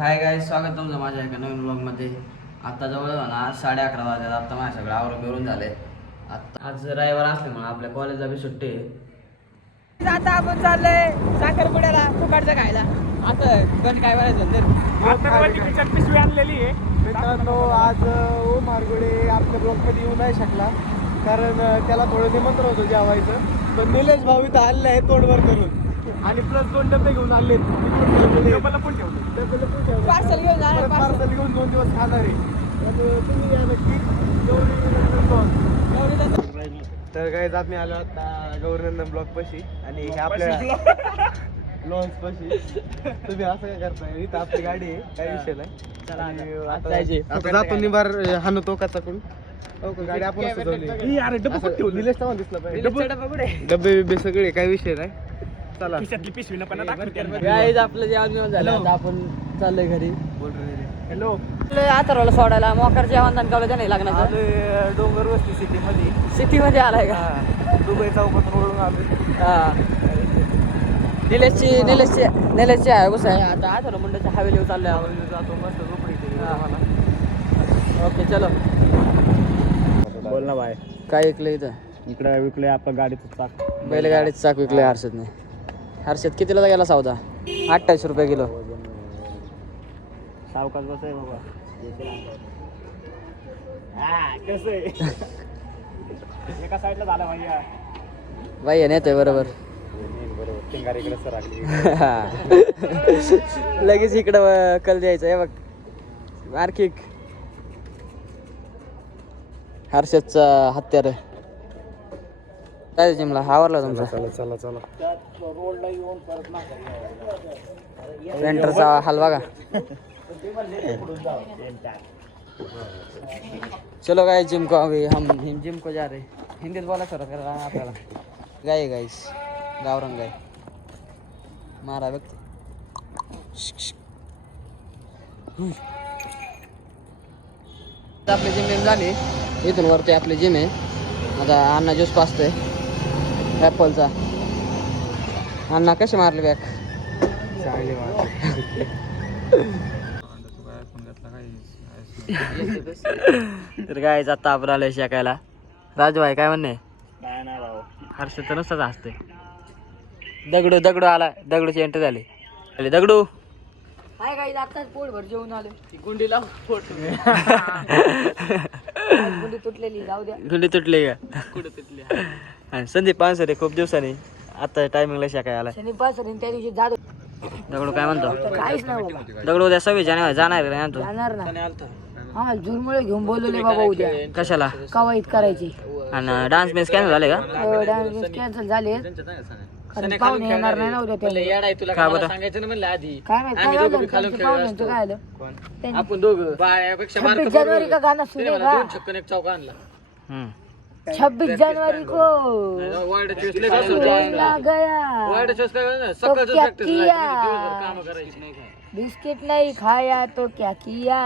Hi guys, स्वागत तुमचं माझ्या एका नवीन ब्लॉगमध्ये. आत्ता जवळ ना 11:30 वाजले. आत्ता माझ्या सगळं आवरून बिरून झाले. आत्ता आज रविवार असल्यामुळे आपल्या कॉलेजला बी सुट्टी आहे. आता आपण चाललोय साखरपुड्याला फुकाटचं खायला. आता गण काय करायचं तर पिशवी आणलेली आहे मित्रांनो. आज ओ मारगुडे आपल्या ब्लॉकमध्ये येऊ नाही शकला कारण त्याला थोडं निमंत्रण होतं जेवायचं. पण निलेश भाऊ इथं आलेले आहे तोंडवर करून आणि प्लस 2 डबे घेऊन आले. पार्सल घेऊन जाणार. पार्सल घेऊन 2 दिवस खाणार आहे. तुम्ही या नक्की तर काय जात मी आलो आता गौरीनंदन ब्लॉक पाशी आणि आपल्या लॉन्स पाशी. तुम्ही असं काय करताय? इथं आपली गाडी आहे, काही विषय नाही. आता जातो निबार हाणू तो कचाकडून. गाडी आपण सजवली. निलेश तेव्हा दिसला पाहिजे. डबे बिबे सगळे काही विषय नाही. चला पिशवी न पण गाईज आपलं जेवण बिवण झालं. आता आपण चाललोय घरी. हॅलो. आथरवाला सोडायला मोकर जेवण दानकावलं नाही लागणार. डोंगर वस्ती सिटीमध्ये आलाय का? दुबई चौकातून ओळून आलो. हा. निलेशची आहे कसं आहे. आता आथरव मंडळच्या हवेली चाललोय आपण. जातो मस्त झोपडी. ओके चलो. बोल ना बाय. काय ऐकलं इथं? इकडे विकले आपलं गाडीचं चाक. बैलगाडीचं चाक विकलंय हर्षदने. हर्षद कितीला गेला सौदा? 28 रुपये किलो. सावकाश बस आहे बाबा. कसं आहे एका साईडला झाला भैया. बाई नेतोय बरोबर. बरोबर इकडे सरकली. लगेच इकडं कल द्यायचं आहे बघ. मार्किक हर्षदचा हत्यार आहे. काय जिमला आवरला तुमचा? चला चला. सेंटरचा हलवा का? चलो गाइस, जिम को अभी हम जिम को जा रहे. हिंदीत बोला सर आपल्याला. गाय गाईस, गावरान गाय मारा व्यक्ती. आपली जिम झाली. इथून वरती आपली जिम आहे. आता अण्णा ज्यूस पाचतोय ॲपलचा. अण्णा कसे मारले बॅक? तर काय आता आपण आलोय शेकायला. राजू भाई काय म्हणणे? काय नाही भाऊ. हर्षद तर नुसताच असते. दगडू आला. दगडूची एंट्री झाली. दगडू काय काय आताच पोटभर जेवून आले. गुंडी लाव. गुंडी तुटलेली जाऊ द्या. गुंडी तुटली का? कुठे तुटली? आणि संदीप पानसरे खूप दिवसांनी आता टायमिंगला शेकाय आला. संदीप पानसरे त्या दिवशी जादू. दगडू काय म्हणतो? काहीच नाही बाबा. दगडू उद्या 26 जानेवारी जाणार आहे ना? तू जाणार ना? हा जुरमुळे घेऊन बोलवले बाबा उद्या. कशाला? कवायत करायची. आणि डान्स बेन्स कॅन्सल झाले का? डान्स बेन्स कॅन्सल झाले. कारण पाहुणे येणार नाही ना उद्या. का बरं? सांगायचं ना म्हणलं आधी. काय माहिती पाहुण्यांचं काय आलं? आपण दोघं 26 जानेवारी का गाणं सुरू का? 26 जनवरी को बिस्किट नहीं खाया तो क्या किया.